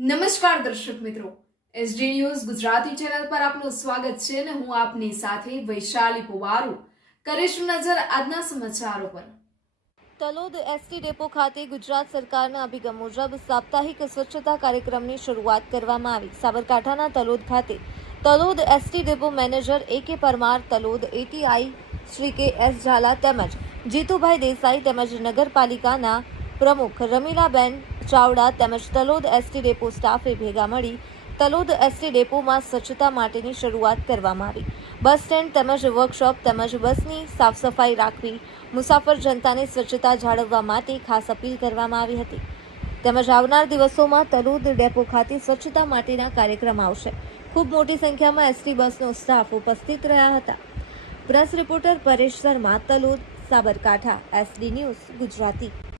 નમસ્કાર દર્શક મિત્રો, એસડી ન્યૂઝ ગુજરાતી ચેનલ પર આપનું સ્વાગત છે અને હું આપની સાથે વૈશાલી પુવારુ કરીશું નજર આજના સમાચારો પર। તલોદ એસટી ડેપો ખાતે ગુજરાત સરકારના અભિગમ મુજબ સાપ્તાહિક સ્વચ્છતા કાર્યક્રમની શરૂઆત કરવામાં આવી। સાબરકાંઠાના તલોદ ખાતે Talod ST depot manager A K. Parmar, Talod ATI Shri K S. Jhala તેમજ જીતુભાઈ દેસાઈ તેમજ નગરપાલિકાના પ્રમુખ રમીલાબેન ચાવડા તેમજ તલોદ એસટી ડેપો સ્ટાફે ભેગા મળી તલોદ એસટી ડેપોમાં સ્વચ્છતા માટેની શરૂઆત કરવામાં આવી। બસ સ્ટેન્ડ તેમજ વર્કશોપ તેમજ બસની સાફ સફાઈ રાખવી, મુસાફર જનતાને સ્વચ્છતા જાળવવા માટે ખાસ અપીલ કરવામાં આવી હતી। તેમજ આવનાર દિવસોમાં તલોદ ડેપો ખાતે સ્વચ્છતા માટેના કાર્યક્રમ આવશે। ખૂબ મોટી સંખ્યામાં એસટી બસનો સ્ટાફ ઉપસ્થિત રહ્યા હતા। Press reporter Paresh Sharma, Talod, Sabarkantha, SD news Gujarati.